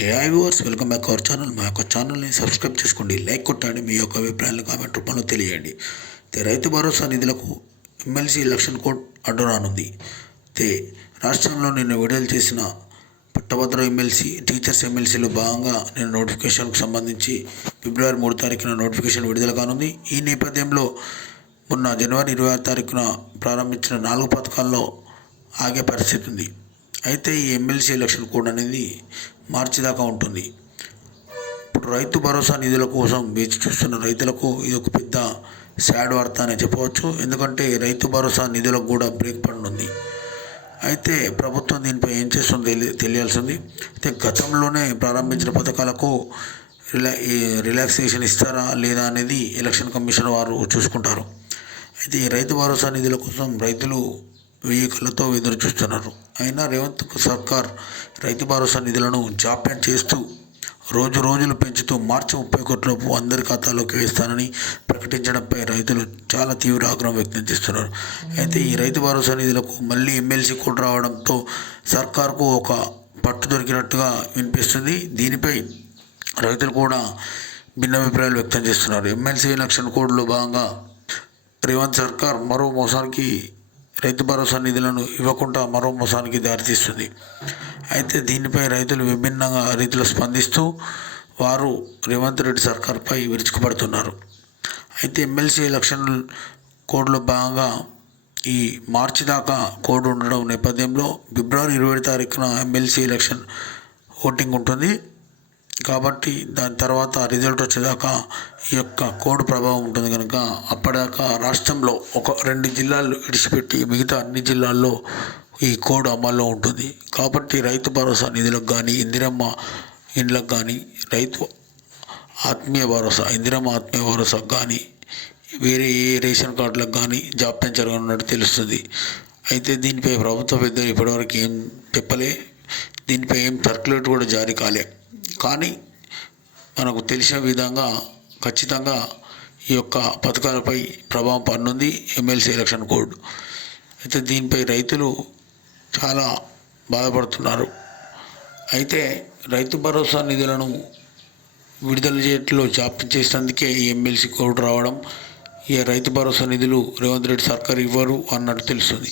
AI viewers welcome back our channel మా యొక్క ఛానల్ని సబ్స్క్రైబ్ చేసుకోండి లైక్ కొట్టండి మీ యొక్క అభిప్రాయాలను కామెంట్ రూపంలో తెలియండి రైతు భరోసా నిధులకు ఎమ్మెల్సీ ఎలక్షన్ కోడ్ అడ్డు రానుంది. రాష్ట్రంలో నిన్న విడుదల చేసిన పట్టభద్ర ఎమ్మెల్సీ టీచర్స్ ఎమ్మెల్సీలో భాగంగా నేను నోటిఫికేషన్కు సంబంధించి ఫిబ్రవరి మూడు తారీఖున నోటిఫికేషన్ విడుదల కానుంది. ఈ నేపథ్యంలో మొన్న జనవరి ఇరవై ఆరు తారీఖున ప్రారంభించిన నాలుగు పథకాల్లో ఆగే పరిస్థితి ఉంది. అయితే ఈ ఎమ్మెల్సీ ఎలక్షన్ కోడ్ అనేది మార్చి దాకా ఉంటుంది. ఇప్పుడు రైతు భరోసా నిధుల కోసం వేచి చూస్తున్న రైతులకు ఇది ఒక పెద్ద సాడ్ వార్త అనే చెప్పవచ్చు. ఎందుకంటే రైతు భరోసా నిధులకు కూడా బ్రేక్ పడుతుంది అయితే ప్రభుత్వం దీనిపై ఏం చేస్తుందో తెలి తెలియాల్సింది. అయితే గతంలోనే ప్రారంభించిన పథకాలకు రిలా రిలాక్సేషన్ ఇస్తారా లేదా అనేది ఎలక్షన్ కమిషన్ వారు చూసుకుంటారు. అయితే రైతు భరోసా నిధుల కోసం రైతులు వెయ్యి కళ్ళతో ఎదురు చూస్తున్నారు అయినా రేవంత్ సర్కార్ రైతు భరోసా నిధులను జాప్యం చేస్తూ రోజు రోజులు పెంచుతూ మార్చి ముప్పై కోట్లలోపు అందరి ఖాతాలోకి వేస్తానని ప్రకటించడంపై రైతులు చాలా తీవ్ర ఆగ్రహం వ్యక్తం చేస్తున్నారు. అయితే ఈ రైతు భరోసా నిధులకు మళ్ళీ ఎమ్మెల్సీ కోడ్ రావడంతో సర్కార్కు ఒక పట్టు దొరికినట్టుగా వినిపిస్తుంది. దీనిపై రైతులు కూడా భిన్నాభిప్రాయాలు వ్యక్తం చేస్తున్నారు. ఎమ్మెల్సీ ఎలక్షన్ కోడ్లో భాగంగా రేవంత్ సర్కార్ మరో మోసానికి రైతు భరోసా నిధులను ఇవ్వకుండా మరో మోసానికి దారితీస్తుంది. అయితే దీనిపై రైతులు విభిన్నంగా రీతిలో స్పందిస్తూ వారు రేవంత్ రెడ్డి సర్కార్పై విరుచుకుపడుతున్నారు. అయితే ఎమ్మెల్సీ ఎలక్షన్ కోడ్లో భాగంగా ఈ మార్చి దాకా కోడ్ ఉండడం నేపథ్యంలో ఫిబ్రవరి ఇరవై తారీఖున ఎమ్మెల్సీ ఎలక్షన్ ఓటింగ్ ఉంటుంది. కాబట్టి దాని తర్వాత రిజల్ట్ వచ్చేదాకా ఈ యొక్క కోడ్ ప్రభావం ఉంటుంది కనుక అప్పటిదాకా రాష్ట్రంలో ఒక రెండు జిల్లాలు విడిచిపెట్టి మిగతా అన్ని జిల్లాల్లో ఈ కోడ్ అమల్లో ఉంటుంది. కాబట్టి రైతు భరోసా నిధులకు కానీ ఇందిరమ్మ ఇండ్లకు కానీ రైతు ఆత్మీయ భరోసా ఇందిరమ్మ ఆత్మీయ భరోసాకు కానీ వేరే ఏ రేషన్ కార్డులకు కానీ జాప్యం జరగనున్నట్టు తెలుస్తుంది. అయితే దీనిపై ప్రభుత్వ పెద్దలు ఇప్పటివరకు ఏం చెప్పలే. దీనిపై ఏం సర్క్యులేట్ కూడా జారీ కాలే. కానీ మనకు తెలిసిన విధంగా ఖచ్చితంగా ఈ యొక్క పథకాలపై ప్రభావం పన్నుంది ఎమ్మెల్సీ ఎలక్షన్ కోడ్. అయితే దీనిపై రైతులు చాలా బాధపడుతున్నారు. అయితే రైతు భరోసా నిధులను విడుదల చేయట్లో జాప్యం చేసినందుకే ఈ ఎమ్మెల్సీ కోడ్ రావడం ఈ రైతు భరోసా నిధులు రేవంత్ రెడ్డి సర్కార్ ఇవ్వరు అన్నట్టు తెలుస్తుంది.